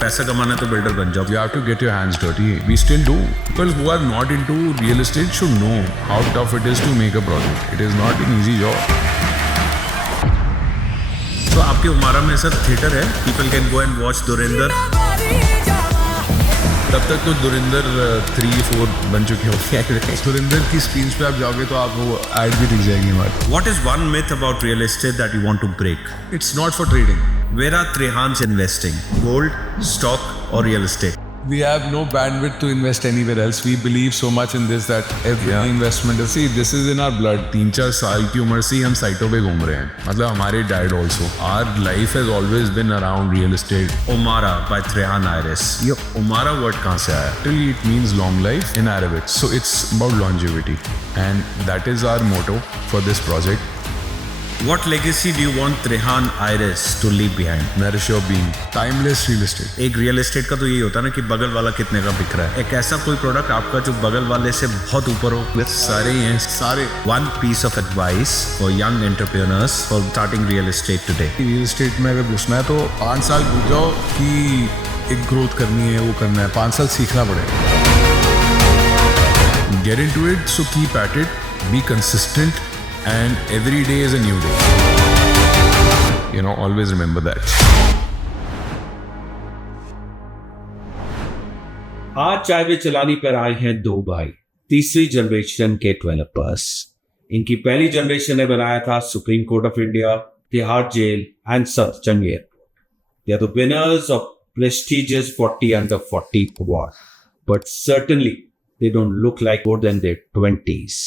पैसा कमाना है तो बिल्डर बन जाओ. You have to get your hands dirty. We still do. People who are not into real estate should know how tough it is to make a project. It is not an easy job. तो आपके उमारा में sir theatre है, people can go and watch धुरंधर. तब तक तो धुरंधर 3-4 बन चुके होंगे. धुरंधर की स्क्रीन पे आप जाओगे तो आप वो एड भी दिख जाएंगे हमारे. What is one myth about real estate that you want to break? It's not for trading. Where are Trehans investing? Gold, stock or real estate? We have no bandwidth to invest anywhere else. We believe so much in this that every investment is, see, this is in our blood. 3-4 साल की उम्र से ही हम साइटों पे घूम रहे हैं. मतलब हमारे dad also. Our life has always been around real estate. Omara by Trehan Iris. ये Omara word कहाँ से आया? Literally it means long life in Arabic. So it's about longevity. And that is our motto for this project. What legacy do you want Trehan Iris to leave behind? Nourish your being. Timeless real estate. एक real estate का तो यही होता है ना कि बगल वाला कितने का बिक रहा है. एक ऐसा कोई प्रोडक्ट आपका जो बगल वाले से बहुत ऊपर हो. सारे ही हैं, सारे. One piece of advice for young entrepreneurs for starting real estate today. Real estate में अगर घुसना है तो 5 साल घुस जाओ कि एक ग्रोथ करनी है, वो करना है. 5 साल सीखना पड़ेगा. Get into it, so keep at it, be consistent, and every day is a new day. You know, always remember that. आज चाय पे चलानी पर आए हैं 2 भाई, तीसरी जनरेशन के डेवलपर्स. इनकी पहली जनरेशन ने बनाया था supreme court of India, Tihar jail and सर चंगेर. They are the winners of prestigious 40 under 40 award, but certainly they don't look like more than their 20s.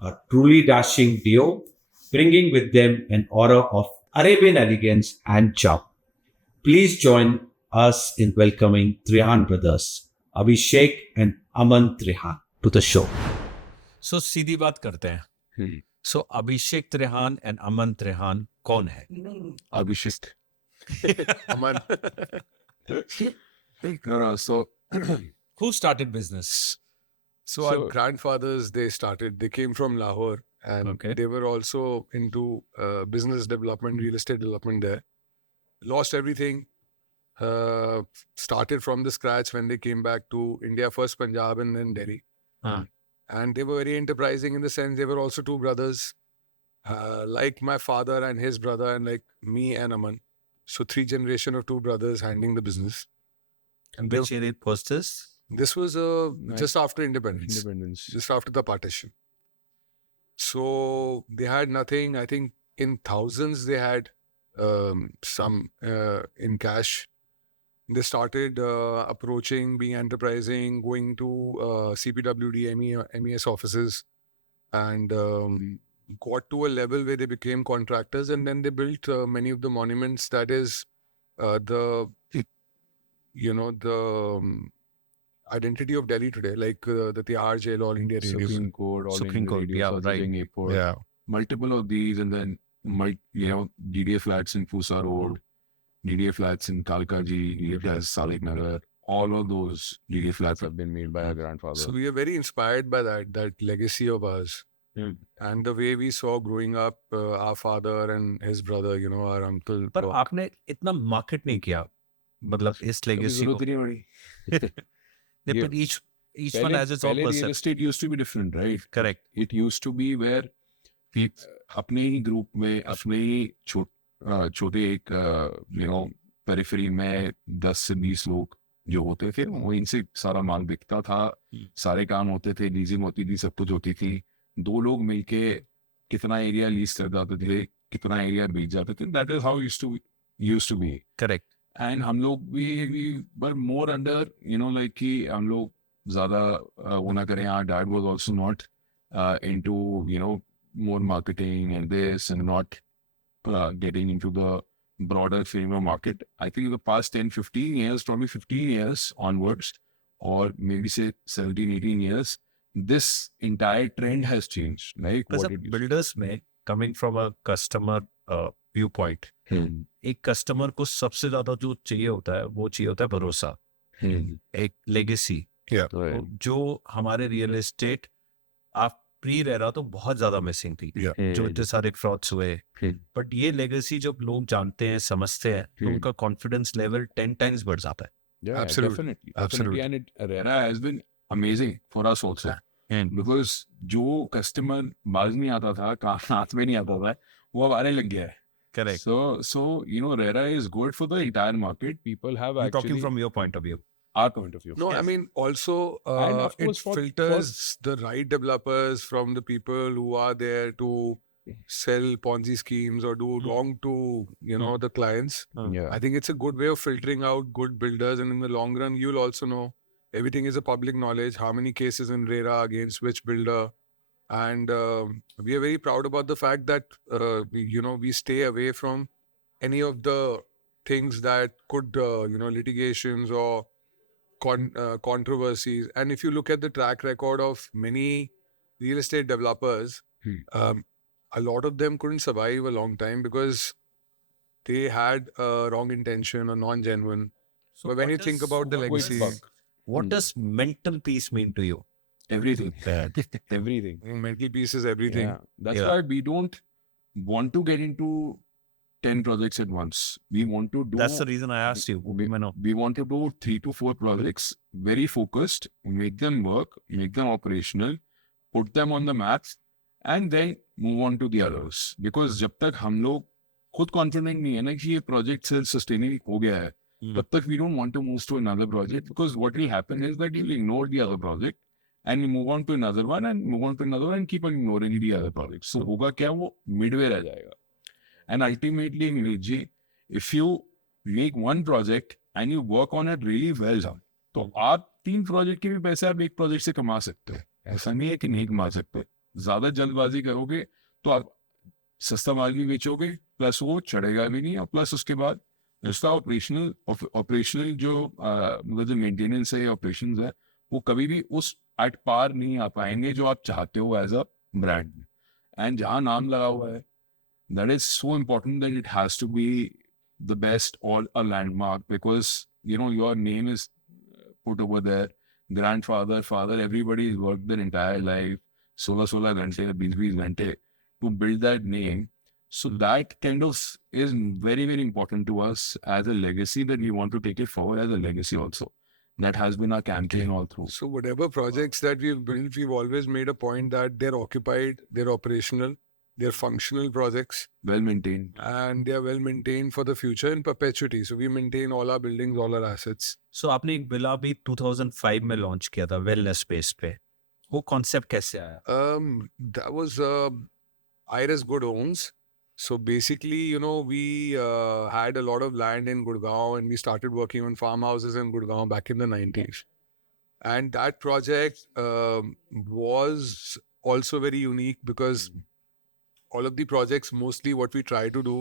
A truly dashing duo, bringing with them an aura of Arabian elegance and charm. Please join us in welcoming Trehan brothers, Abhishek and Aman Trehan, to the show. So सीधी बात करते हैं. So Abhishek Trehan and अमन त्रेहान कौन है? Abhishek. Aman. So Who started business? our grandfathers, they came from Lahore, and Okay. they were also into business development, real estate development there. Lost everything. Started from the scratch when they came back to India, first Punjab and then Delhi. Huh. And they were very enterprising in the sense they were also 2 brothers, like my father and his brother, and like me and Aman. So 3 generation of 2 brothers handling the business. And which year it was this? This was just after independence. Just after the partition. So they had nothing. I think in thousands they had some in cash. They started approaching, being enterprising, going to CPWD, MES offices, and got to a level where they became contractors, and then they built many of the monuments. That is the identity of Delhi today, like the Tihar Jail, All India Radio. Supreme Court, all Supreme India Court, Radio, yeah, South right. Indian Airport. Yeah. Multiple of these, and then DDA flats in Pusa Road, DDA flats in Kalkaji, DDA flats Salik Nagar. All of those DDA flats have been made by our grandfather. So we are very inspired by that legacy of ours. And the way we saw growing up, our father and his brother, our uncle. पर आपने इतना market नहीं किया, मतलब इस कभी legacy जरूरत को. ही नहीं पड़ी. नहीं, but each one has its own पहले real person. estate used to be different, right? Correct. It used to be where अपने ही ग्रुप में, अपने ही छोटे एक पेरिफेरी में 10 से 20 लोग जो होते थे, वहीं से सारा माल बिकता था, सारे काम होते थे, लीजिंग होती थी, सब कुछ होती थी. 2 लोग मिलके कितना एरिया लीज कर जाते थे, कितना एरिया बेच जाते थे. That is how used to be. Correct. And हम लोग we were more under, like कि हम लोग ज़्यादा वो ना करें. Our dad was also not into, more marketing and this, and not getting into the broader FAME market. I think in the past 10-15 years, probably 15 years onwards, or maybe say 17-18 years, this entire trend has changed. Like Because what it used to builders में coming from a customer viewpoint, be. एक customer को सबसे ज्यादा जो चाहिए होता है वो चाहिए होता है भरोसा, एक लेगेसी. Yeah. जो हमारे रियल एस्टेट, आप प्री रेरा तो बहुत ज्यादा मिसिंग थी, जो इतने सारे फ्रॉड्स हुए, बट ये लेगेसी जब लोग जानते हैं, समझते हैं, तो उनका कॉन्फिडेंस लेवल 10 टाइम्स बढ़ जाता है. Yeah, Absolutely. definitely. Absolutely. And RERA has been amazing for us also. And Because जो कस्टमर बाज नहीं आता था, हाथ में नहीं आता था, वो अब आने लग गया है. correct. So you know, RERA is good for the entire market. People have You're actually talking from your point of view. our point of view. No, I Yes. mean also And of it course for filters the right developers from the people who are there to sell Ponzi schemes or do wrong to the clients. yeah. I think it's a good way of filtering out good builders, and in the long run, you'll also know everything is a public knowledge. How many cases in RERA against which builder, and we are very proud about the fact that we stay away from any of the things that could litigations or controversies. And if you look at the track record of many real estate developers, a lot of them couldn't survive a long time because they had wrong intention or non-genuine. So But when what you think does- about the what legacy, does- What does mental peace mean to you? Everything. That Everything. mental peace is everything. Yeah. That's Yeah. why we don't want to get into 10 projects at once. We want to do. that's the reason I asked you. We, Mano. we want to do 3 to 4 projects, very focused, make them work, make them operational, put them on the maps, and then move on to the others. Because जब तक हम लोग खुद confident नहीं है ना कि ये project self sustaining हो गया है, तब तक we don't want to move to another project, because what will happen is that you'll ignore the other project and you move on to another one and move on to another one and keep on ignoring the other project. So होगा क्या, वो midway रह जाएगा. And ultimately, Vinitji, if you make one project and you work on it really well, तो आप 3 project के भी पैसे आप एक project से कमा सकते हो. ऐसा नहीं है कि नहीं कमा सकते. ज्यादा जल्दबाजी करोगे तो आप सस्ता माल भी बेचोगे, प्लस वो चढ़ेगा भी नहीं, और प्लस उसके बाद उसका ऑपरेशनल जो मतलब जो मेंटेनेंस है, ऑपरेशंस है, वो कभी भी उस एट पार नहीं आ पाएंगे जो आप चाहते हो एज अ ब्रांड. एंड जहाँ नाम लगा हुआ है, that is so important that it has to be the best or a landmark, because your name is put over there. Grandfather, father, everybody has worked their entire life 16 घंटे 20 घंटे to build that name. So that kind of is very, very important to us as a legacy, that we want to take it forward as a legacy also. That has been our campaign all through. So whatever projects that we've built, we've always made a point that they're occupied, they're operational, they're functional projects, Well maintained. and they're well maintained for the future in perpetuity. So we maintain all our buildings, all our assets. So आपने एक villa भी 2005 में launch किया था wellness space पे. वो concept कैसे आया? That was Iris Good Homes. So basically, we had a lot of land in Gurgaon, and we started working on farmhouses in Gurgaon back in the 90s. And that project was also very unique because all of the projects, mostly what we try to do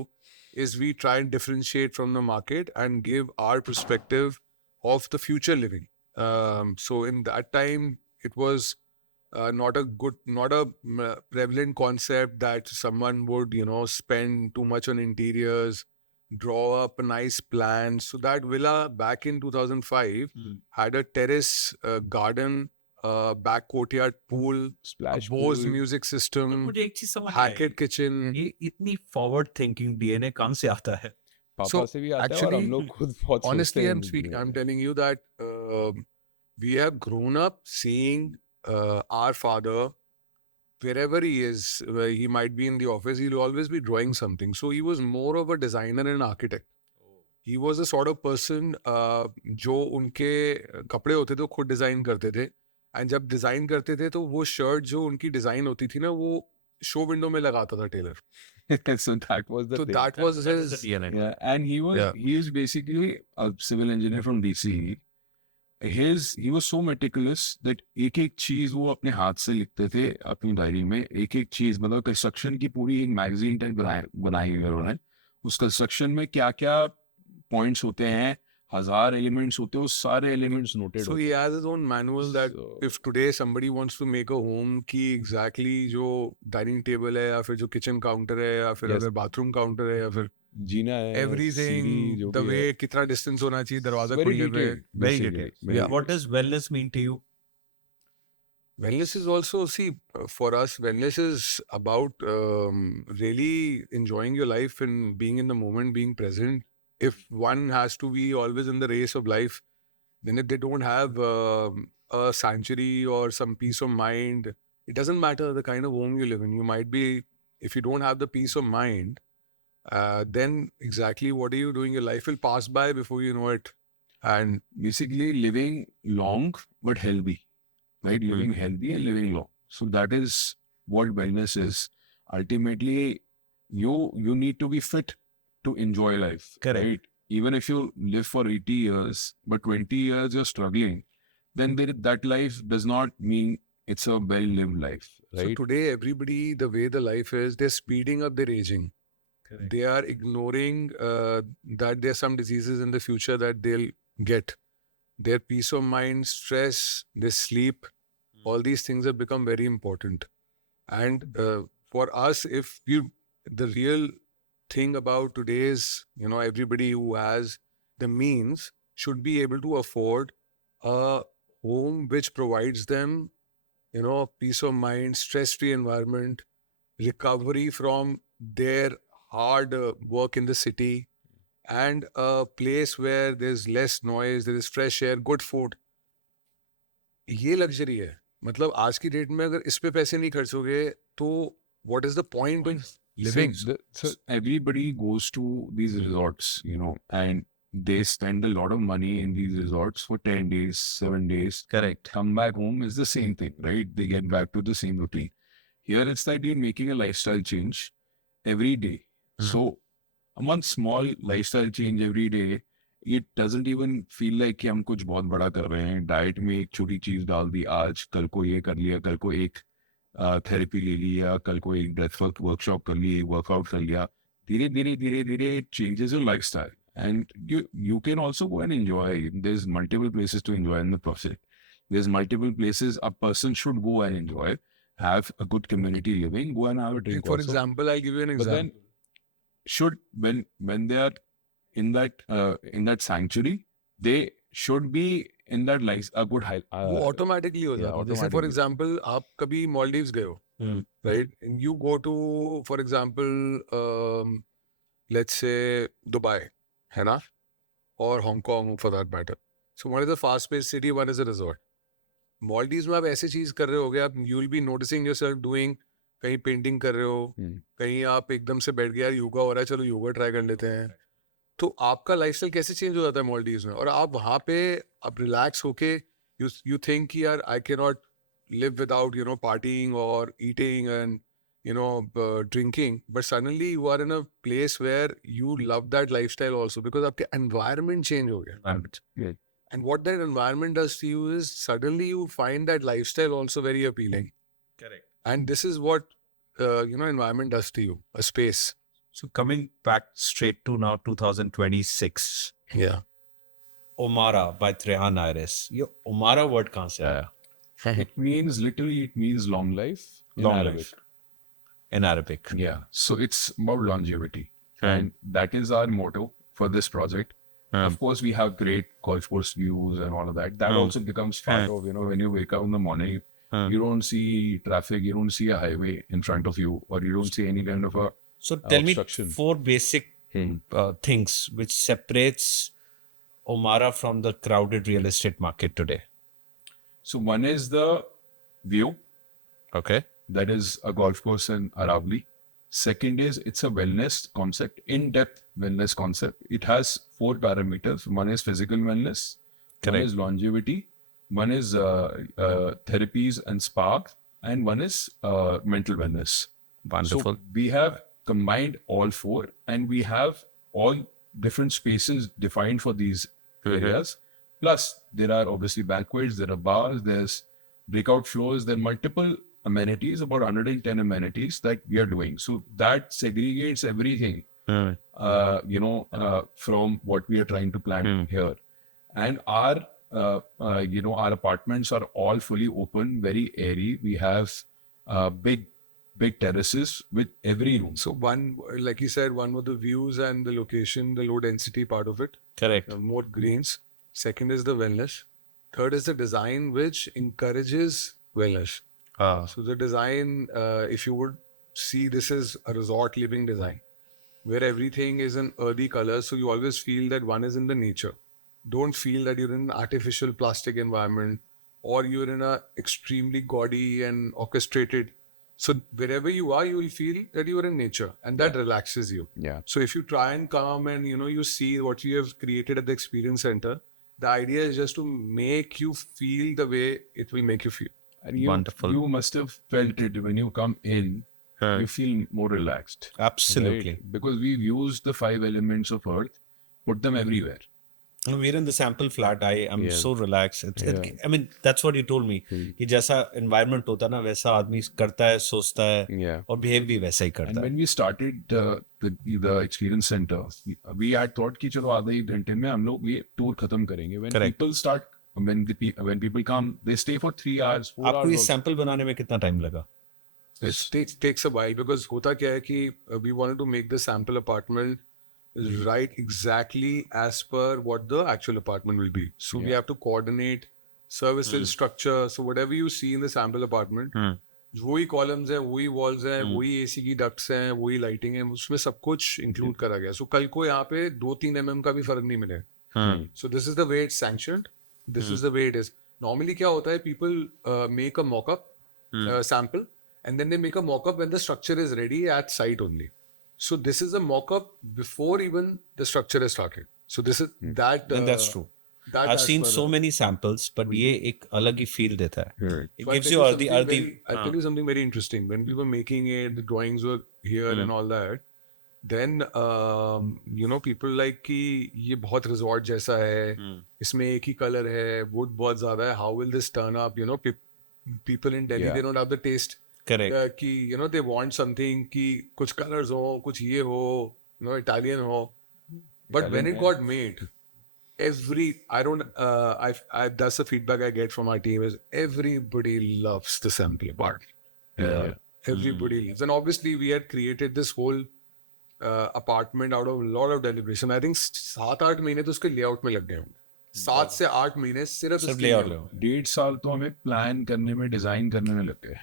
is we try and differentiate from the market and give our perspective of the future living. So in that time, it was not a prevalent concept that someone would, spend too much on interiors, draw up a nice plan. So that villa back in 2005 had a terrace, garden, back courtyard pool, Splash Bose pool. music system, मुझे एक चीज समझ Hackett kitchen. ये इतनी forward thinking DNA कहाँ से आता है? पापा So, से भी आता है, और actually, हम लोग खुद बहुत सोचते Honestly, हैं I'm इन speaking. चीज़ों I'm में. telling you that we have grown up seeing our father, wherever he is, where he might be in the office, he'll always be drawing something. So he was more of a designer and architect. He was a sort of person जो उनके कपड़े होते थे वो खुद design करते थे. And जब डिजाइन करते थे तो वो शर्ट जो उनकी डिजाइन होती थी ना, वो शो विंडो में लगाता था Taylor. So that was the So thing. that was That is his. the DNA. Yeah, and he is basically a civil engineer from DC. He was so meticulous that एक एक चीज वो अपने हाथ से लिखते थे अपनी डायरी में. एक एक चीज, मतलब कंस्ट्रक्शन की पूरी एक मैगजीन टाइप बनाई हुई है उन्होंने. उस कंस्ट्रक्शन में क्या क्या पॉइंट्स होते हैं, 1000 एलिमेंट्स होते हैं, वो सारे elements noted So he has his own manual that So- if today somebody wants to make a home की exactly जो डाइनिंग टेबल है या फिर जो किचन काउंटर है या फिर Yes. अगर बाथरूम काउंटर है या फिर जीना है, everything, सीढ़ी जो the भी way है. कितना डिस्टेंस होना चाहिए दरवाजा Very खुलने पे. detailed, Very basically. detailed. Very What does wellness mean to you? Wellness is also, see, for us, wellness is about really enjoying your life and being in the moment, being present. If one has to be always in the race of life, then if they don't have a sanctuary or some peace of mind, it doesn't matter the kind of home you live in. You might be, if you don't have the peace of mind, then exactly what are you doing? Your life will pass by before you know it. And Basically, living long but healthy, right? Living healthy and living long. So that is what wellness is. Ultimately, you need to be fit to enjoy life. Correct. Right? Even if you live for 80 years, but 20 years you're struggling, then that life does not mean it's a well-lived life. so Right? today, everybody, the way the life is, they're speeding up their aging. Correct. They are ignoring that there are some diseases in the future that they'll get. Their peace of mind, stress, their sleep, all these things have become very important. And for us, if you, the real thing about today is, everybody who has the means should be able to afford a home which provides them, peace of mind, stress-free environment, recovery from their hard work in the city, and a place where there's less noise, there is fresh air, good food. ये luxury है. मतलब आज की date में अगर इस पे पैसे नहीं खर्चोगे तो what is the point in living? So everybody goes to these resorts, and they spend a lot of money in these resorts for 10 days, 7 days. Correct. Come back home is the same thing, right? They get back to the same routine. Here it's that you're making a lifestyle change every day. So one small lifestyle change every day, it doesn't even feel like कि हम कुछ बहुत बड़ा कर रहे हैं. Diet में एक छोटी चीज डाल दी आज, कल को ये कर लिया, कल को एक थेरेपी ले लिया, कल को एक ब्रेथ वर्कशॉप कर ली, एक वर्कआउट कर लिया. धीरे धीरे धीरे धीरे it changes your lifestyle, and you can also go and enjoy. There's multiple places to enjoy in the process. There's multiple places a person should go and enjoy, have a good community living, go and have a drink. For also. example, I'll give you an But example. then should when they are in that sanctuary, they should be in that like a good high. वो automatically हो जाता है. जैसे for example आप कभी Maldives गए हो, right? You go to for example let's say Dubai, है ना, और Hong Kong for that matter. So one is a fast paced city, one is a resort. Maldives में आप ऐसी चीज कर रहे होगे, आप you will be noticing yourself doing, कहीं पेंटिंग कर रहे हो, कहीं आप एकदम से बैठ गए, यार योगा हो रहा है, चलो योगा ट्राई कर लेते हैं. तो आपका लाइफस्टाइल कैसे चेंज हो जाता है मॉलडीव्स में, और आप वहाँ पे आप रिलैक्स होके यू थिंक कि यार I can not live without partying और eating and drinking, but suddenly you are in a place where you love that lifestyle also because आपके एनवायरमेंट चेंज हो गया. And what that environment does to you is suddenly you find that lifestyle also very appealing. Correct. And this is what, environment does to you, a space. So coming back straight to now 2026, Yeah. Omara by Trehan Iris. ये Omara word कहाँ से आया? It means long life in Long Arabic. life. In Arabic. Yeah. So it's about longevity. And that is our motto for this project. Of course, we have great golf course views and all of that. That also becomes part of, when you wake up in the morning, you don't see traffic, you don't see a highway in front of you, or you don't see any kind of a So tell me obstruction. 4 basic things which separates Omara from the crowded real estate market today. So one is the view. Okay. That is a golf course in Aravali. Second is it's a wellness concept, in-depth wellness concept. It has 4 parameters. One is physical wellness. One Correct. is longevity. One is therapies and spa. And one is mental wellness. Wonderful. So we have combined all 4, and we have all different spaces defined for these areas. Plus, there are obviously banquets, there are bars, there's breakout floors, there are multiple amenities, about 110 amenities that we are doing. So that segregates everything, from what we are trying to plan here. And our apartments are all fully open, very airy. We have big terraces with every room. So one, like you said, one was the views and the location, the low density part of it, Correct. more greens. Second is the wellness. Third is the design, which encourages wellness. हाँ So the design, if you would see, this is a resort living design where everything is in earthy colors. So you always feel that one is in the nature. Don't feel that you're in an artificial plastic environment or you're in a extremely gaudy and orchestrated. So wherever you are, you will feel that you are in nature, and that relaxes you. Yeah. So if you try and come and you see what you have created at the experience center, the idea is just to make you feel the way it will make you feel. And you, Wonderful. you must have felt it when you come in. Huh. You feel more relaxed. Absolutely. Right? Because we've used the 5 elements of Earth, put them everywhere. We're in the sample flat. I'm Yeah. so relaxed. Yeah. I mean, that's what you told me. कि जैसा environment होता है ना, वैसा आदमी करता है, सोचता है, Yeah. और behave भी वैसा ही And करता है. when we started the experience center, we had thought कि चलो आधे एक घंटे में हम लोग ये tour खत्म करेंगे. When Correct. people start, when people come, they stay for 3 hours, 4 आपको hours. ये also. sample बनाने में कितना time लगा? It takes a while because होता क्या है कि we wanted to make the sample apartment right exactly as per what the actual apartment will be. So we have to coordinate services, structure. So whatever you see in the sample apartment, वही columns है, वही walls है, वही AC की ducts हैं, वही lighting है, उसमें सब कुछ include करा गया. So कल को यहाँ पे 2-3 mm का भी फर्क नहीं मिले. So this is the way it's sanctioned. This is the way it is. Normally क्या होता है, people make a mock-up sample, and then they make a mock-up when the structure is ready at site only. So this is a mock-up before even the structure is started. So this is that. And that's true. That I've as seen per so the- many samples, but ये एक अलग ही feel देता है. It So I'll gives tell you something earthy. I'll tell you something very interesting. When we were making it, the drawings were here and all that. Then people like कि ये बहुत resort जैसा है, इसमें एक ही color है, wood बहुत ज़्यादा है. How will this turn up? People in Delhi, they don't have the taste. Correct. कि they want something कि कुछ colors हो, कुछ ये हो, Italian हो. But when it got made, that's the feedback I get from our team is everybody loves the sample apartment. Everybody loves. And obviously we had created this whole apartment out of a lot of deliberation. I think 7-8 महीने तो उसके layout में लग गए होंगे. 7 से 8 महीने सिर्फ सिर्फ इसके layout layout. 1.5 साल तो हमें प्लान करने में, डिजाइन करने में लग गए.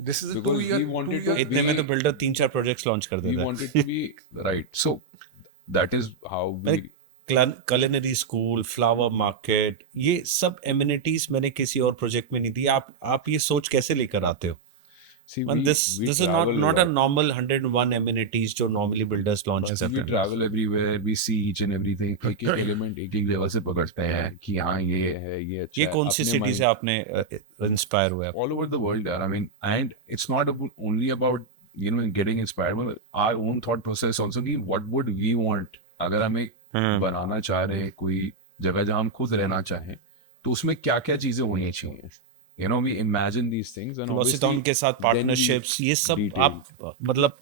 This is a Because 2-year. we wanted to- इतने में तो builder 3-4 projects launch कर We देता है. wanted to be right. So that is how we. culinary school, flower market, ये सब amenities मैंने किसी और प्रोजेक्ट में नहीं दी. आप ये सोच कैसे लेकर आते हो? See, And this is not travel a lot. normal 101 amenities जो normally builders launch See, करते we हैं. travel everywhere. We see each and everything. एक एक element एक एक level से पकड़ते हैं कि हाँ ये है, ये अच्छा ये है. कौन सी अपने सिटी mind- से आपने इंस्पायर हुए आप? all over the world, I mean, and it's not only about getting inspired, but our own thought process also. कि what would we want? अगर हम एक बनाना चाह रहे हैं कोई जगह जहाँ हम खुद रहना चाहें, तो उसमें क्या क्या चीजें होनी चाहिए? We imagine these things and Velocity obviously के साथ then we पार्टनरशिप्स ये सब detail. आप मतलब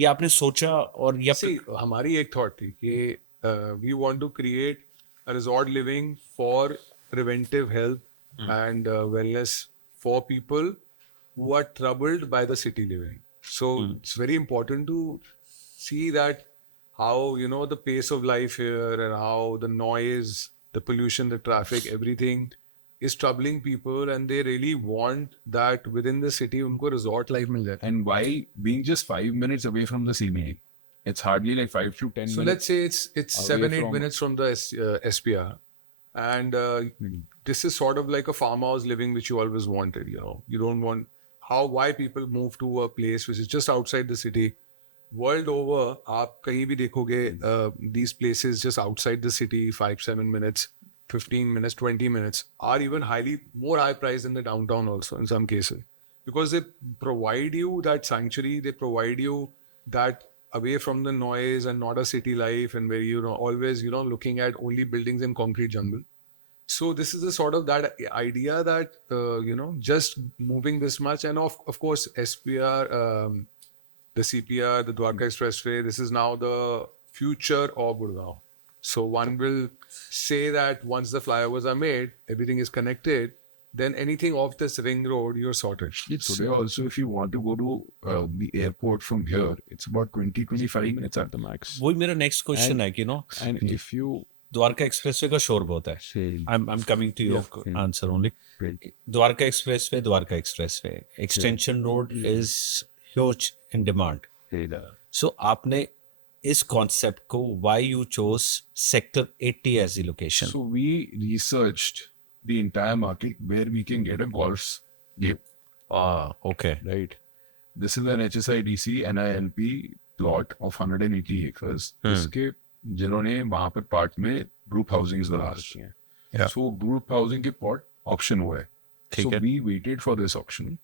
ये आपने सोचा और या See, हमारी एक thought थी कि we want to create a resort living for preventive health and wellness for people who are troubled by the city living. So it's very important to see that how the pace of life here and how the noise, the pollution, the traffic, everything is troubling people, and they really want that within the city उनको resort life मिल जाए. and while being just 5 minutes away from the CBD, it's hardly like 5 to 10 So minutes. let's say it's away 7-8 from- minutes from the SPR, and this is sort of like a farmhouse living which you always wanted. You don't want why people move to a place which is just outside the city. World over, आप कहीं भी देखोगे these places just outside the city, 5-7 minutes, 15 minutes, 20 minutes are even more high priced than the downtown also in some cases, because they provide you that sanctuary, they provide you that away from the noise and not a city life, and where always looking at only buildings and concrete jungle. So this is a sort of that idea that just moving this much, and of course SPR, the CPR, the Dwarka Expressway, this is now the future of Gurgaon. So one will say that once the flyovers are made, everything is connected, then anything off this ring road, you're sorted. Today also, if you want to go to the airport from here, it's about 20-25 minutes at the max. वही मेरा next question है कि And if you Dwarka expressway का शोर बहुत है. I'm coming to your answer only. Dwarka Expressway. Extension Road is huge in demand. So आपने इस concept को why you chose Sector 80 as the location? So we researched the entire market where we can get a golf game. Okay. Right. This is an HSIDC NILP plot of 180 acres. जिसके जिन्होंने वहाँ पर part में group housing लगा रखी हैं. So group housing के plot auction हुआ है. So we waited for this auction.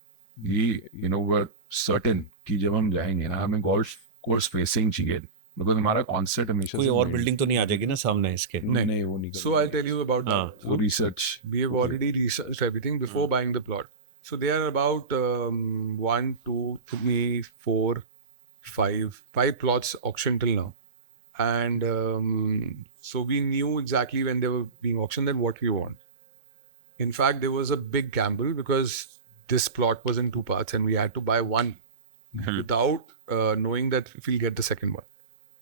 We were certain कि जब हम जाएंगे ना हमें गोल्फ कोर्स स्पेसिंग चाहिए. बिकॉज हमारा कॉन्सेप्ट हमेशा कोई और बिल्डिंग तो नहीं आ जाएगी ना सामने इसके? नहीं वो नहीं. So I'll tell you about that. वो research We have already researched everything before buying the plot. So there are about 1, 2, 3, 4, 5 plots auctioned till now. And so we knew exactly when they were being auctioned and what we want. In fact, there was a big gamble because this plot was in 2 parts and we had to buy one without knowing that we'll get the second one.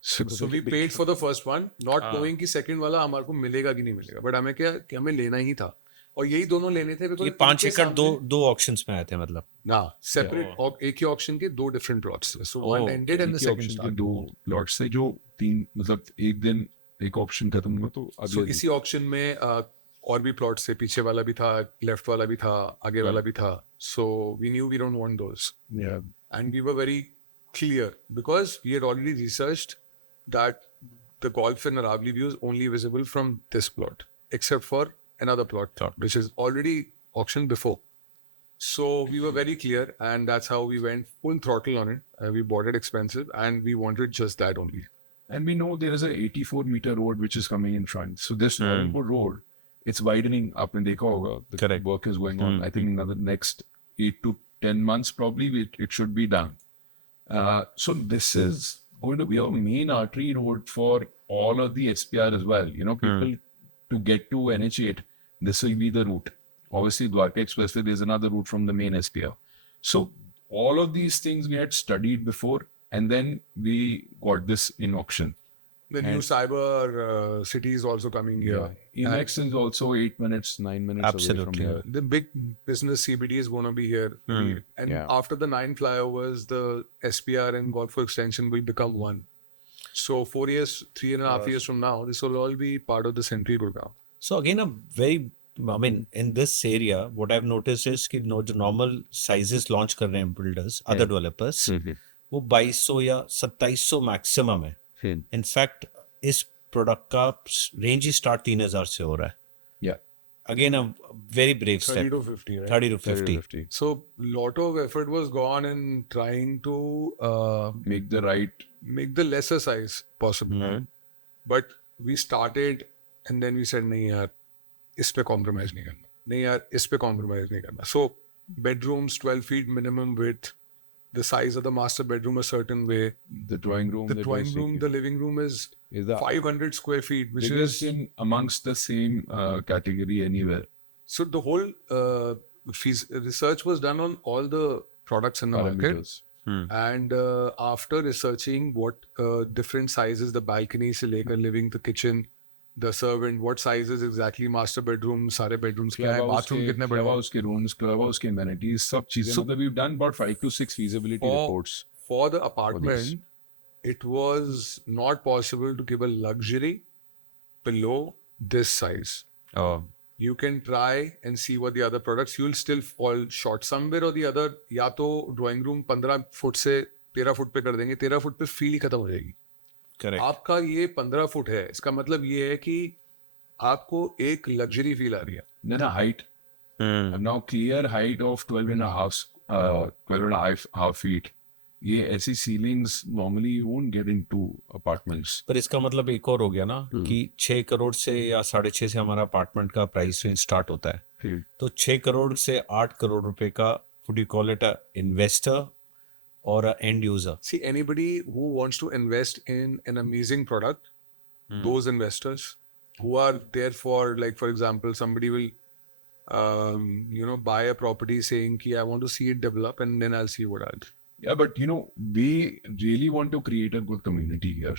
So we paid for the first one, not knowing कि second वाला हमारे को मिलेगा कि नहीं मिलेगा. But हमें क्या कि हमें लेना ही था. और यही दोनों लेने थे because ये 5 एकड़ दो ऑक्शंस में आए थे मतलब? ना separate एक ही auction के 2 different plots थे. So one ended and the second started. 2 plots थे जो 3 मतलब एक दिन एक ऑप्शन खत्म हुआ तो So इसी auction में और भी plots थे. पीछे वाला भी था, left वाला भी था, आगे वाला भी था. So we knew we don't want those. yeah. And we were very clear because we had already researched that the golf and Aravali view is only visible from this plot, except for another plot, which is already auctioned before. So we were very clear, and that's how we went full throttle on it. We bought it expensive, and we wanted just that only. And we know there is a 84-meter road which is coming in front. So this road, it's widening up in देखा होगा. The Correct. work is going on. I think in the next 8 to 10 months probably it should be done. So this is going to be a main artery road for all of the SPR as well. People to get to NH8, this will be the route. Obviously, Dwarka Expressway, there's another route from the main SPR. So all of these things we had studied before, and then we got this in auction. The new cyber city is also coming here. Emax is also 8 minutes, 9 minutes Absolutely. away from here. The big business CBD is going to be here. And after the 9 flyovers, the SPR and Golf extension will become one. So 4 years, 3.5 years from now, this will all be part of the Century Gurgaon. So again, in this area, what I've noticed is कि जो normal sizes launch कर रहे हैं builders, other developers, वो 2200 या 2700 maximum है. In fact इस product का रेंज ही स्टार्ट 3000 से हो रहा है. Again, a very brave 30 step. to 50, right? 30 to 50. So lot of effort was gone in trying to Make make the lesser size possible. But we started and then we said नहीं यार इस पे compromise नहीं करना. नहीं यार इस पे compromise नहीं करना. So bedrooms 12 feet minimum width. The size of the master bedroom a certain way. the drawing room. The living room is the 500 square feet, which biggest is in amongst the same category anywhere. so the whole research was done on all the products in the market. Parameters. And after researching what different sizes, the balcony से लेकर living, the kitchen, the servant, what sizes exactly master bedroom, सारे bedrooms क्या है, bathroom कितने बड़े हैं. clubhouse के rooms, clubhouse के amenities, सब चीजें. मतलब we've done about 5 to 6 feasibility reports. For the apartment, it was not possible to give a luxury below this size. You can try and see what the other products, you'll still fall short somewhere or the other. या तो drawing room 15 foot से 13 foot पे कर देंगे, 13 foot पे feel खत्म हो जाएगी. Correct. आपका ये 15 फुट है, इसका मतलब ये है कि आपको एक लग्जरी फील आ रही है. Then a height. Now clear height of 12 and a half feet. ये ऐसी ceilings normally you won't get into apartments. पर इसका मतलब एक और हो गया ना कि 6 करोड़ से या 6.5 से हमारा अपार्टमेंट का प्राइस रेंज स्टार्ट होता है. तो 6 करोड़ से 8 करोड़ रुपए का would you call it a investor or a end user? See, anybody who wants to invest in an amazing product, those investors who are there for, like, for example, somebody will, buy a property saying, "Ki, I want to see it develop and then I'll see what I'll do." Yeah, but we really want to create a good community here.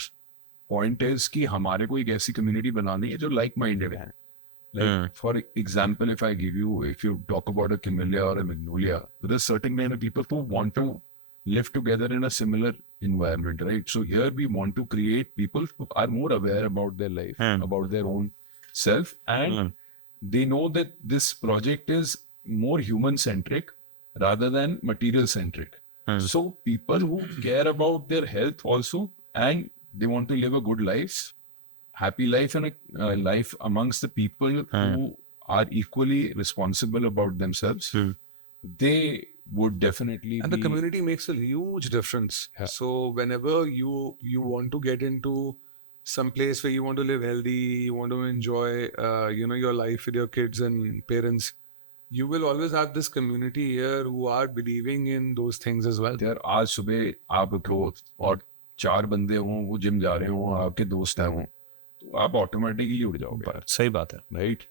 point is कि हमारे को एक ऐसी community बनानी है जो like-minded है. Like for example, if you talk about a Camellia or a Magnolia, there are certain kind of people who want to live together in a similar environment, right? So here we want to create people who are more aware about their life, about their own self, and they know that this project is more human-centric rather than material-centric. So people who care about their health also, and they want to live a good life, happy life, and a life amongst the people who are equally responsible about themselves, they would definitely And the community makes a huge difference. So whenever you want to get into some place where you want to live healthy, you want to enjoy your life with your kids and parents, you will always have this community here who are believing in those things as well. यार आज सुबह आप उठो और 4 बंदे हों, वो gym जा रहे हों, आपके दोस्त हैं हों, तो आप ऑटोमेटिकली उठ जाओगे यार, सही बात है. राइट?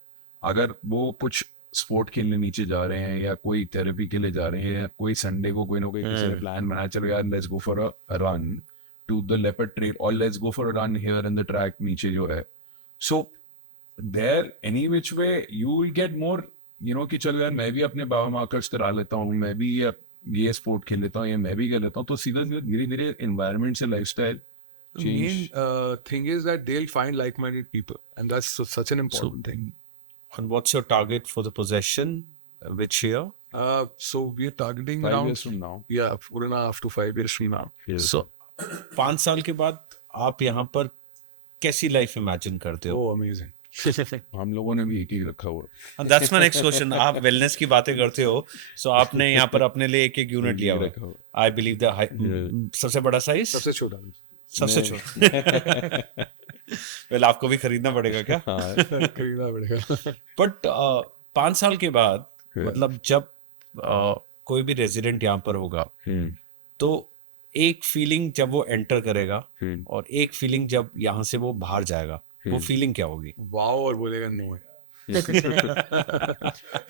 अगर वो कुछ स्पोर्ट खेलने नीचे जा रहे हैं या कोई थेरेपी के लिए जा रहे हैं या कोई संडे को कोई ना कोई किसी ने प्लान बनाया, चलो यार let's go for a run to the leopard trail और let's go for a run here in the track नीचे जो है. So there any which way you will get more कि चलो यार मैं भी अपने बाबा मार्कर्स करा लेता हूँ, मैं भी ये स्पोर्ट खेल लेता हूँ, ये मैं भी कर लेता हूँ, तो सीधा धीरे धीरे एनवायरनमेंट से lifestyle The main thing is that they'll find like-minded people, and that's such an important thing. And what's your target for the possession? Which year? So we're targeting 5 around years from now. 4.5 to 5 years from now. So 5 साल के बाद आप यहाँ पर कैसी life imagine करते हो? Oh, amazing. हम लोगों ने भी एक ही रखा हुआ. And that's my next question. आप वेलनेस की बातें करते हो, so आपने यहाँ पर अपने लिए एक यूनिट लिया हुआ है. I believe the सबसे बड़ा साइज, सबसे छोटा. सबसे छोटा. वेल आपको भी खरीदना पड़ेगा क्या? खरीदना पड़ेगा. बट 5 साल के बाद मतलब जब कोई भी रेजिडेंट यहाँ पर होगा, तो एक फीलिंग जब वो एंटर करेगा और एक फीलिंग जब यहाँ से वो बाहर जाएगा, वो फीलिंग क्या होगी? वाओ और बोलेगा no.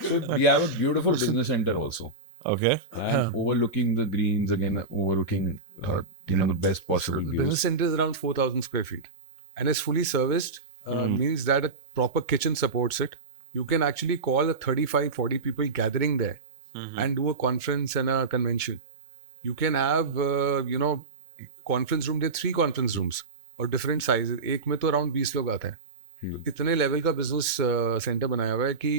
So we have a beautiful business center also. Okay. And overlooking the greens, again, overlooking the best possible The views. business center is around 4,000 square feet and it's fully serviced. Means that a proper kitchen supports it. You can actually call a 35-40 people gathering there and do a conference and a convention. You can have conference room. There are 3 conference rooms और different sizes. एक में तो around 20 लोग आते हैं. तो इतने level का business center बनाया हुआ है कि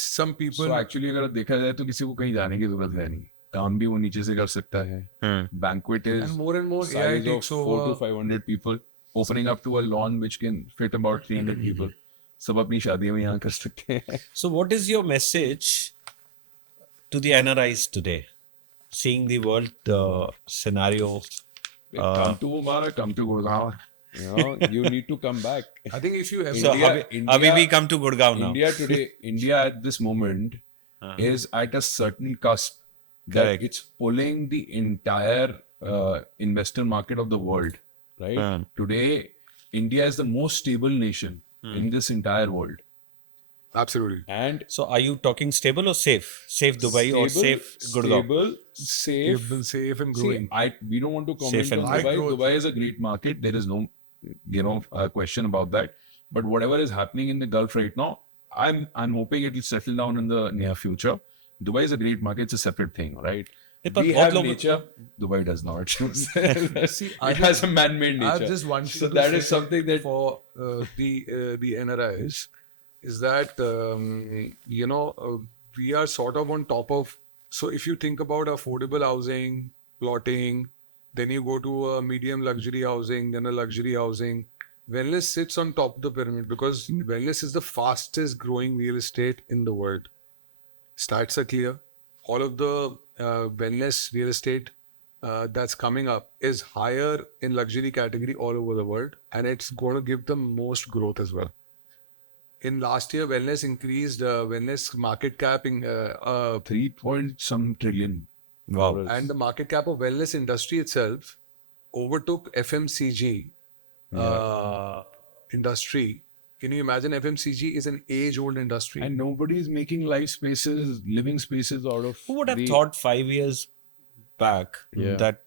some people. So actually अगर देखा जाए तो किसी को कहीं जाने की जरूरत है नहीं. काम भी वो नीचे से कर सकता है. Banquet is and more AI size of takes 4 over. to 500 people, opening up to a lawn which can fit about 300 people. सब अपनी शादियां भी यहाँ कर सकते हैं. So what is your message to the NRIs today? Seeing the world scenario. Come to Mubarak, come to Gurgaon. You need to come back. I think if you ever So India- अभी भी come to Gurgaon now. India today, India at this moment is at a certain cusp that Correct. it's pulling the entire investor market of the world, right? Today, India is the most stable nation in this entire world. absolutely. And So are you talking stable or safe? Safe Dubai or safe Gurgaon? Stable, safe. Safe and See, growing. we don't want to comment Safe and on Dubai. growing. Dubai is a great market. There is no, question about that. But whatever is happening in the Gulf right now, I'm hoping it will settle down in the near future. Dubai is a great market. It's a separate thing, right? but We बहुत have लोग- nature. Dubai does not. See, it has a man-made I nature. just want so that is something that for the NRIs is that we are sort of on top of. So if you think about affordable housing, plotting, then you go to a medium luxury housing, then a luxury housing. Wellness sits on top of the pyramid because wellness is the fastest growing real estate in the world. Stats are clear. All of the wellness real estate that's coming up is higher in luxury category all over the world, and it's going to give the most growth as well. In last year, wellness increased wellness market cap in 3-point-some trillion. Wow. and the market cap of wellness industry itself overtook FMCG industry. Can you imagine? FMCG is an age-old industry. And nobody is making life spaces, living spaces out of. Who would have the- thought 5 years back Yeah. that,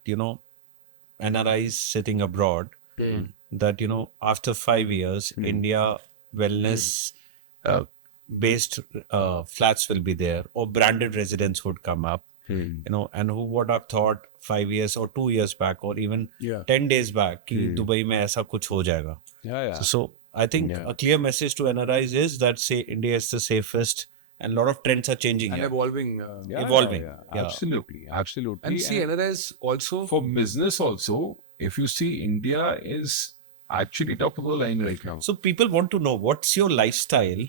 NRIs sitting abroad that after 5 years, India wellness based flats will be there, or branded residents would come up. And who would have thought 5 years or 2 years back, or even 10 days back, कि Dubai में ऐसा कुछ हो जाएगा. So I think a clear message to NRIs is that say India is the safest, and a lot of trends are changing And here. evolving. Evolving. Yeah. Absolutely. And see, NRIs also. For business also, if you see, India is actually top of the line right now. So people want to know what's your lifestyle.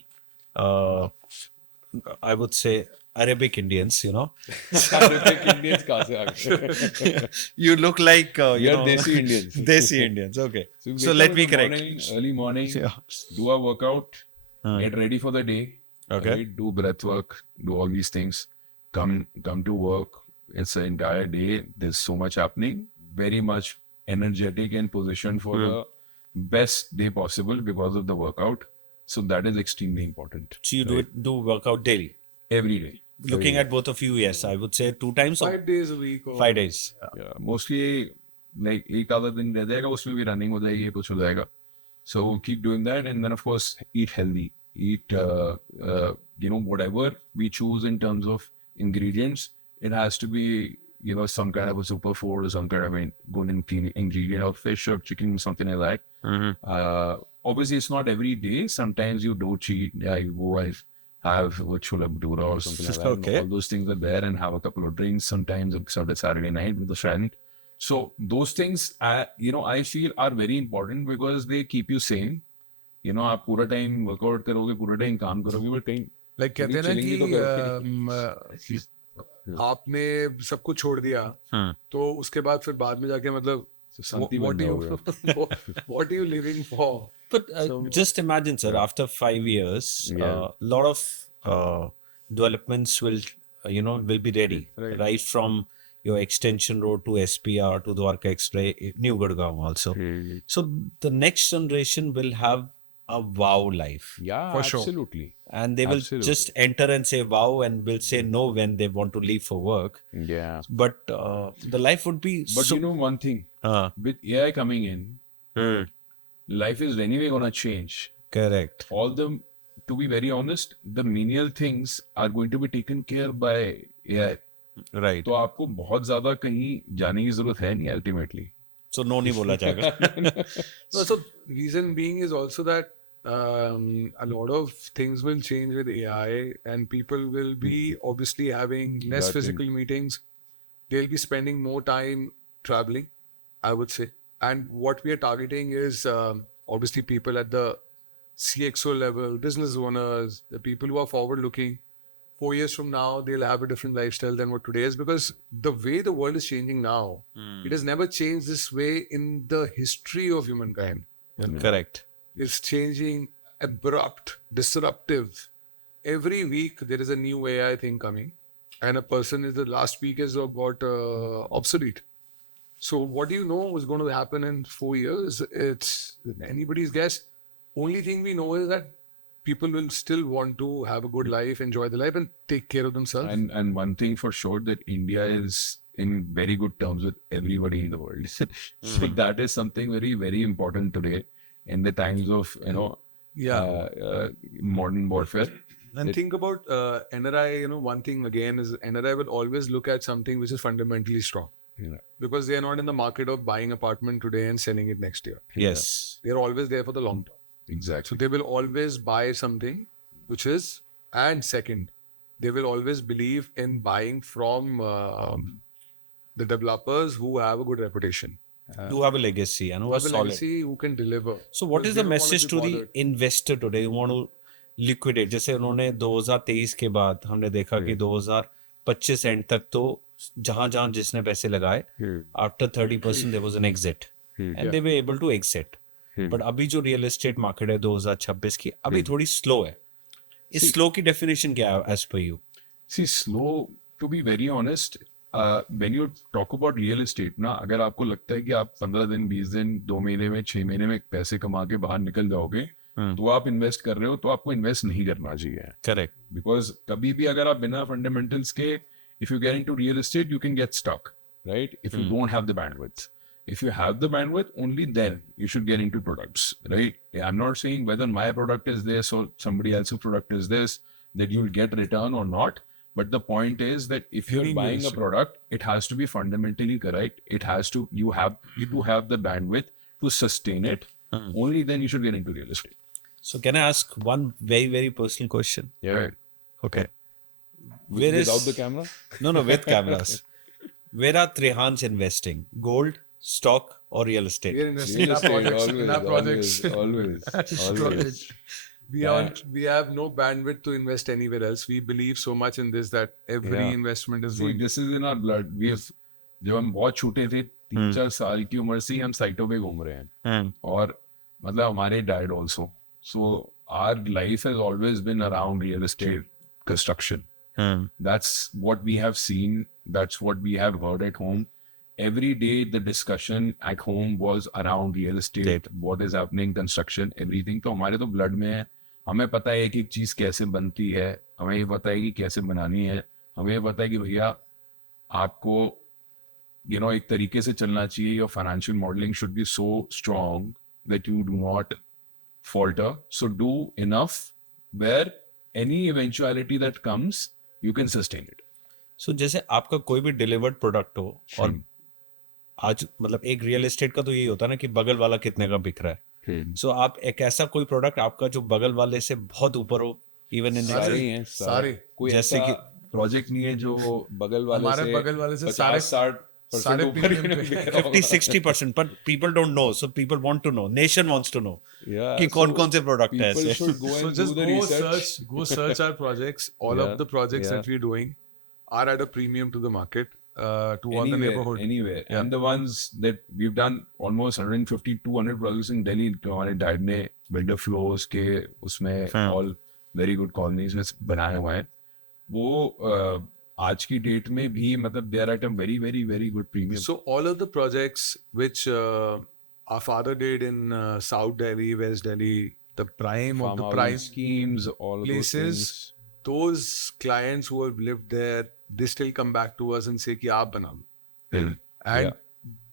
I would say Arabic Indians, Arabic Indians कहाँ से आ गए? You look like We are Desi Indians. Desi Indians. Okay. we So wake let up me in the correct. morning, early morning, Yeah. do a workout, get ready for the day. Okay. Right? Do breath work, do all these things. Come to work. It's an entire day. There's so much happening. Very much energetic and positioned for the best day possible because of the workout. So that is extremely important. So you do workout daily. Every day. Looking at both of you, yes, I would say 2 times or 5 days a week. Or 5 days. Yeah, mostly like एक आधा दिन रह जाएगा उसमें भी running हो जाएगी कुछ हो जाएगा. So keep doing that, and then of course eat healthy. Eat whatever we choose in terms of ingredients. It has to be some kind of a superfood or some kind of a good ingredient of fish or chicken, something like that. Obviously, it's not every day. Sometimes you do cheat. Yeah, you go and have chola bhatura or something like that. Okay. All those things are there, and have a couple of drinks. Sometimes it's on a Saturday night with a friend. So those things, I feel are very important because they keep you sane. आप पूरा time workout करोगे, पूरा time काम करोगे, but कहीं like कहते हैं ना कि आपने सब कुछ छोड़ दिया तो उसके बाद फिर बाद में जाके मतलब what are you living for? But just imagine, sir, after 5 years, a lot of developments will be ready, right from your extension road to SPR to Dwarka Express, New Gurgaon also. So the next generation will have a wow life. Yeah, For sure. absolutely. And they will just enter and say wow and will say no when they want to leave for work. Yeah. But the life would be But one thing, with AI coming in, life is anyway going to change. correct. To be very honest, the menial things are going to be taken care by AI. Right. तो आपको बहुत ज्यादा कहीं जाने की जरूरत है नहीं ultimately. So no नहीं बोला जाएगा. So reason being is also that a lot of things will change with AI, and people will be obviously having less physical meetings. They'll be spending more time traveling, I would say. And what we are targeting is obviously people at the CXO level, business owners, the people who are forward looking. 4 years from now, they'll have a different lifestyle than what today is, because the way the world is changing now, it has never changed this way in the history of humankind. Correct. It's changing, abrupt, disruptive. Every week there is a new AI thing coming, and a person is the last week has got obsolete. So what do you know is going to happen in 4 years? It's anybody's guess. Only thing we know is that people will still want to have a good life, enjoy the life, and take care of themselves. And one thing for sure, that India is in very good terms with everybody in the world. So that is something very, very important today in the times of modern warfare. And think about NRI, one thing again is NRI will always look at something which is fundamentally strong. Yeah. Because they are not in the market of buying apartment today and selling it next year. Yes. They're always there for the long term. So Exactly. they will always buy something which is, and second, they will always believe in buying from the developers who have a good reputation. Do have a legacy and who Who are have a solid. legacy, who can deliver. So what Because is they the don't wanna message be to the bothered. investor today who want to liquidate? जैसे उन्होंने 2023 के बाद हमने देखा कि 2025 and तक तो जहां जिसने पैसे लगाए, after 30% there was an exit and they were able to exit. But अभी जो रियल एस्टेट मार्केट है 2026 की अभी थोड़ी स्लो है. इस स्लो की डेफिनेशन क्या है as per you? See, slow, to be very honest, when you talk about real estate, ना अगर आपको लगता है कि आप 15 दिन, 20 दिन, 2 महीने में, 6 महीने में पैसे कमा के बाहर निकल जाओगे, तो आप इन्वेस्ट कर रहे हो, तो आपको इन्वेस्ट नहीं करना चाहिए. Correct. Because कभी भी अगर आप बिना fundamentals के, if you get into real estate, you can get stuck, right? If you don't have the bandwidth. If you have the bandwidth, only then you should get into products, right? I'm not saying whether my product is this or somebody else's product is this, that you'll get return or not. But the point is that if you're buying a product, it has to be fundamentally correct. It has to, you to have the bandwidth to sustain it. Only then you should get into real estate. So can I ask one very, very personal question? Yeah. Right. Okay. Where is... Without the camera? No, with cameras. Where are Trehans investing? Gold, stock, or real estate? We are investing in our projects. In our projects. Always. We have no bandwidth to invest anywhere else. We believe so much in this that every investment is See, going. this is in our blood. जब हम बहुत छोटे थे 3-4 साल की उम्र से ही हम साइटों पे घूम रहे हैं और मतलब हमारे dad also so our life has always been around real estate construction that's what we have seen, that's what we have heard at home. Every day the discussion at home was around real estate, what is happening, construction, everything. तो हमारे तो blood में है, हमें पता है कि एक चीज कैसे बनती है, हमें ये पता है कि कैसे बनानी है, हमें ये पता है कि भैया आपको एक तरीके से चलना चाहिए. Your financial modelling should be so strong that you do not falter. So do enough where any eventuality that comes, you can sustain it. So जैसे आपका कोई भी डिलीवर्ड प्रोडक्ट हो और आज मतलब एक रियल एस्टेट का तो यही होता है ना कि बगल वाला कितने का बिक रहा है. सो आप एक ऐसा कोई प्रोडक्ट आपका जो बगल वाले से बहुत ऊपर हो, इवन इन सारे कोई जैसे ऐसा कि प्रोजेक्ट नहीं है जो बगल वाले हमारे बगल वाले से सारे 50-60% ऊपर ही बिक रहा हो. 50-60%, but people don't know, so people want to know, nation wants to know कि कौन कौन से प्रोडक्ट है People ऐसे. should go So and just do the go research. search our projects. All of the projects yeah. that we're doing are at a premium to the market, to all the neighborhood. Anywhere. And the ones that we've done almost 150-200 projects in Delhi. तो हमारे dad ने builder flows के उसमें all very good colonies में बनाए हुए हैं. वो आज की डेट में भी मतलब they are at a very very very good premium. So all of the projects which our father did in South Delhi, West Delhi, the prime of Farm the housing prime schemes, all of those places, things. those clients who have lived there, they still come back to us and say कि आप बना लो. And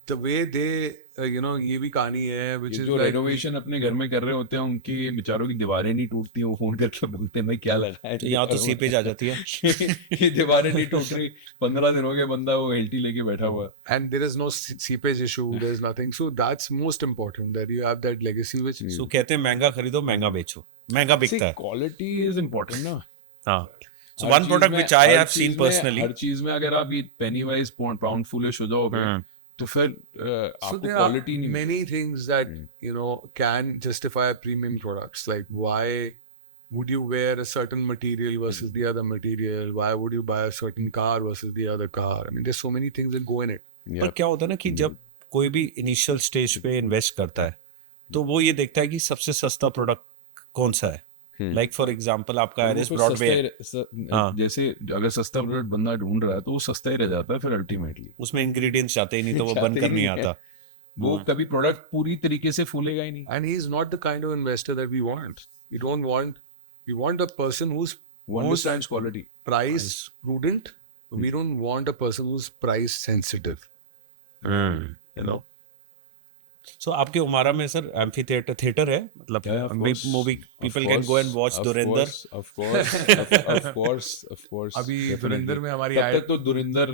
the way they, ये भी कहानी है, which ये is जो like renovation अपने घर में कर रहे होते हैं उनकी बेचारों की दीवारें नहीं टूटती, वो फोन करके बोलते हैं भाई क्या लगा है. तो यहाँ तो सीपेज आ जाती है. ये दीवारें नहीं टूट रही, 15 दिन हो गए बंदा वो एलटी लेके बैठा हुआ है. and there is no seepage issue, there is nothing. So that's most important, that you have that legacy which So कहते हैं महंगा खरीदो महंगा बेचो, महंगा बिकता है. क्वालिटी इज इम्पोर्टेंट ना. हाँ. So हर one चीज product में- which I हर have चीज seen में- personally. हर चीज में अगर आप पेनी वाइज पाउंड फुलिश हो जाओगे तो फिर so आपको there क्वालिटी are नहीं many things that can justify premium products. Like why would you wear a certain material versus the other material? Why would you buy a certain car versus the other car? I mean, there's so many things that go in it. पर क्या होता है ना कि जब कोई भी initial stage पे इन्वेस्ट करता है तो वो ये देखता है कि सबसे सस्ता प्रोडक्ट कौन सा है. लाइक फॉर एग्जांपल आपका एरिस वो ब्रॉडवे हाँ. जैसे अगर सस्ता प्रोडक्ट बंदा ढूंढ रहा है तो वो सस्ता ही रह जाता है फिर अल्टीमेटली. उसमें इंग्रेडिएंट्स जाते ही नहीं तो वो जाते बनकर ही नहीं नहीं है. आता. वो कभी प्रोडक्ट पूरी तरीके से फूलेगा ही नहीं. And he's not the kind of investor that we want. We want a person who's वो understands quality. price prudent. We don't want a person who's price sensitive. So आपके उमारा में सर एम्फी थिएटर है मतलब movie people can go and watch दुरेंदर. of course. अभी definitely. दुरेंदर में हमारी तब तक तो दुरिंदर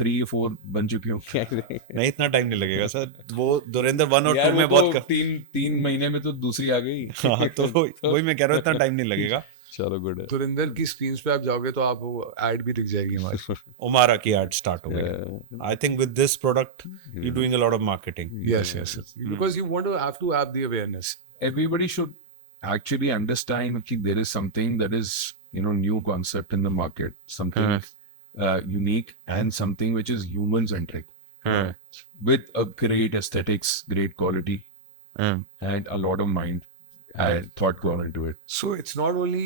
3-4 बन चुकी होंगी. नहीं इतना टाइम नहीं लगेगा सर. वो दुरेंदर 1 और 2 यार में वो बहुत तो 3 महीने में तो दूसरी आ गई. हाँ तो वही मैं कह रहा हूँ इतना टाइम नहीं लगेगा. चलो गुड है. दुरिंदर की स्क्रीन पे आप जाओगे तो आपको एड भी दिख जाएगी हमारी. उमारा की एड स्टार्ट हो गई. I think with this product you doing a lot of marketing. Yes. Because you want to have the awareness. Everybody should actually understand that there is something that is new concept in the market, something unique and something which is human centric with a great aesthetics, great quality and a lot of mind and thought gone into it. So it's not only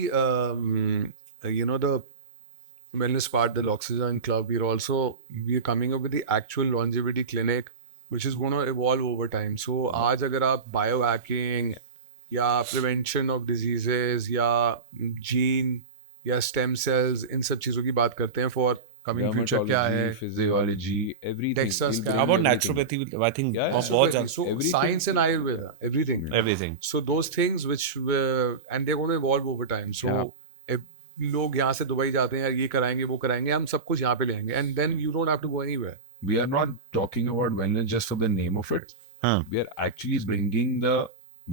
the wellness part, the L'Oxygen Club. We're coming up with the actual longevity clinic, which is going to evolve over time. So आज अगर आप biohacking या prevention of diseases या gene या stem cells इन सब चीज़ों की बात करते हैं for coming future क्या है, physiology, everything. Texas We'll क्या bring How about everything. naturopathy? I think Yeah, बहुत so, ज़्यादा- so everything. science and Ayurveda, everything. everything. So those things which were, and they're going to evolve over time. So Yeah. if लोग यहाँ से Dubai जाते हैं यार ये कराएंगे वो कराएंगे हम सब कुछ यहाँ पे लेंगे and then you don't have to go anywhere. We are not talking about wellness just for the name of it. We are actually bringing the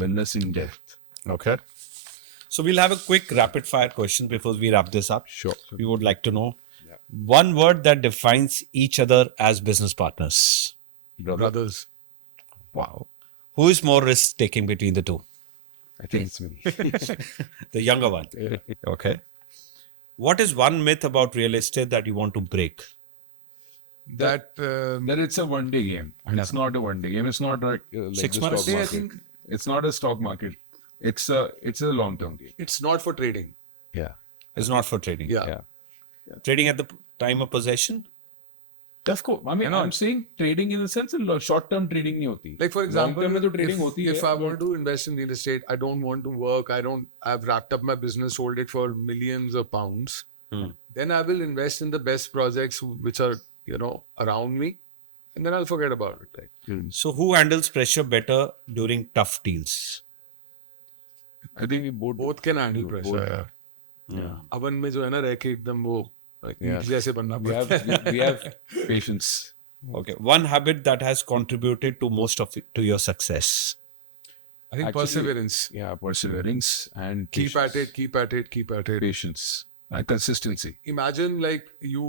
wellness in depth. Okay. So we'll have a quick rapid fire question before we wrap this up. Sure. We would like to know one word that defines each other as business partners. Brothers. Wow. Who is more risk taking between the two? I think it's me. The younger one. Okay. What is one myth about real estate that you want to break? That That it's a one-day game. And it's not a one-day game. It's not like, 6 the months? stock I market. think It's not a stock market. It's a long-term game. it's not for trading. Yeah. It's not for trading. Yeah. Trading at the time of possession? Of course. I mean, I'm saying trading in the sense of short-term trading नहीं होती. Like for example, Long-term में तो trading if, होती if है. I want to invest in real estate, I don't want to work. I've wrapped up my business, sold it for millions of pounds. Then I will invest in the best projects which are, around me. And then I'll forget about it. Like, So who handles pressure better during tough deals? I think we both both can handle pressure. Yeah. अवन में जो है ना रह के एकदम वो ईंट जैसे बनना We पड़ता have we have patience. Okay. One habit that has contributed to most of it, to your success. I think Actually, perseverance. Yeah, perseverance and Keep at patience. it, keep at it, keep at it. Patience and consistency. Imagine like you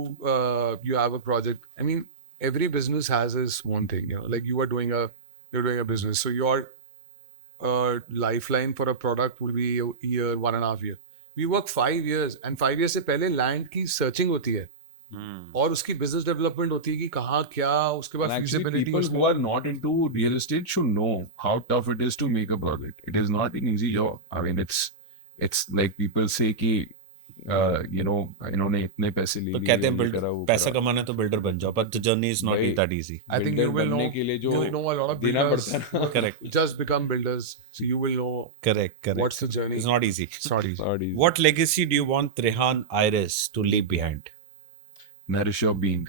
have a project. I mean, every business has this one thing, like you're doing a business. So your lifeline for a product will be a year, 1.5 year. We work 5 years and 5 years से पहले land की searching होती है और उसकी business development होती है कि कहाँ क्या उसके बाद And actually, feasibility people who are not into real estate should know how tough it is to make a project. It is not an easy job. I mean, it's like people say कि इन्होंने इतने पैसे ले तो लिए, कहते हैं ये builder, करा, वो पैसा करा. कमाना है तो बिल्डर बन जाओ, but the journey is not भाई, that easy. I think you Builder will know, बनने के लिए जो you'll know a lot of देना builders पड़ता है ना. Correct. just become builders. So you will know Correct. what's the journey. It's not easy. It's not easy. Not easy. What legacy do you want Rehan Iris to leave behind? Nourish your being.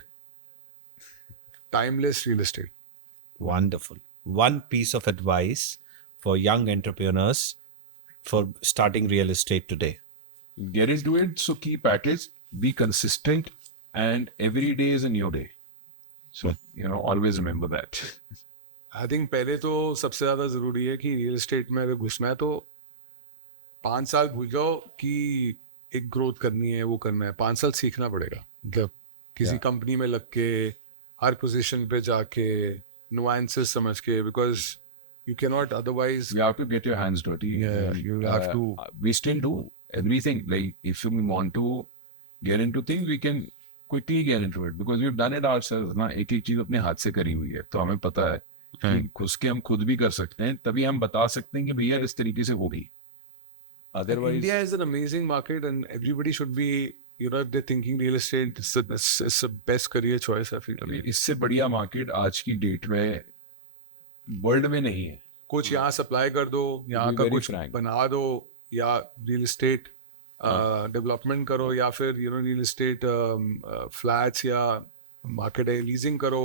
Timeless real estate. Wonderful. One piece of advice for young entrepreneurs for starting real estate today. Get into it, so keep at it, be consistent, and every day is a new day. So, always remember that. I think पहले तो सबसे ज़्यादा ज़रूरी है कि real estate में अगर घुसना है तो 5 साल भूल जाओ कि एक ग्रोथ करनी है वो करना है 5 साल सीखना पड़ेगा मतलब किसी कंपनी में लग के हर पोजीशन पे जाके नुआंसेस समझ के because you can not otherwise You have to get your hands dirty. Yeah, and, you have to- We still do everything. Like, if you want to get into things, we can quickly get into it because we've done it ourselves. ना एक चीज अपने हाथ से करी हुई है तो हमें पता है कि घुस के हम खुद भी कर सकते हैं तभी हम बता सकते हैं कि भैया इस तरीके से होगी. Otherwise, India is an amazing market and everybody should be if they're thinking real estate it's the best career choice I feel. इससे बढ़िया मार्केट आज की डेट में वर्ल्ड में नहीं है. कुछ यहाँ सप्लाई कर दो यहाँ be का very कुछ frank. बना दो या रियल एस्टेट डेवलपमेंट करो या फिर रियल एस्टेट फ्लैट्स या मार्केट है लीजिंग करो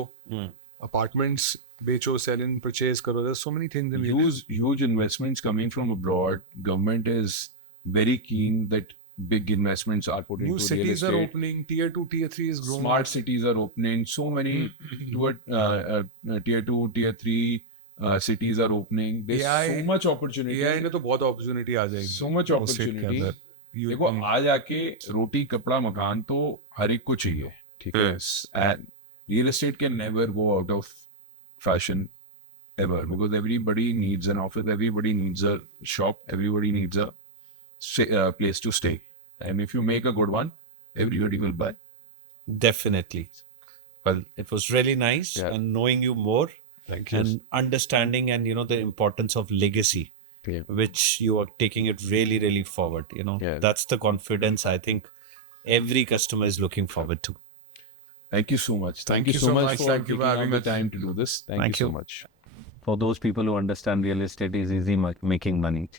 अपार्टमेंट्स बेचो सेल एंड परचेज करो there so many things in Huge investments coming from abroad. Government is very keen that big investments are put new into real cities are estate. opening tier 2 tier 3 is growing Smart cities are opening. So many toward tier 2, tier 3 cities are opening. There's AI so much opportunity. AI में तो बहुत opportunity आ जाएगी So much उस state के opportunity. अंदर। You देखो can- आज आके रोटी कपड़ा मकान तो हर एक को चाहिए. ठीक है. And real estate can never go out of fashion ever because everybody needs an office, everybody needs a shop, everybody needs a place to stay. And if you make a good one, everybody will buy. Definitely. Well, it was really nice Yeah. and knowing you more Thank you. and understanding and the importance of legacy, which you are taking it really, really forward. Yeah. That's the confidence I think every customer is looking forward to. Thank you so much. Thank you so much. for Thank you for taking out having the us. time to do this. Thank Thank you so you. much. For those people who understand real estate is easy making money.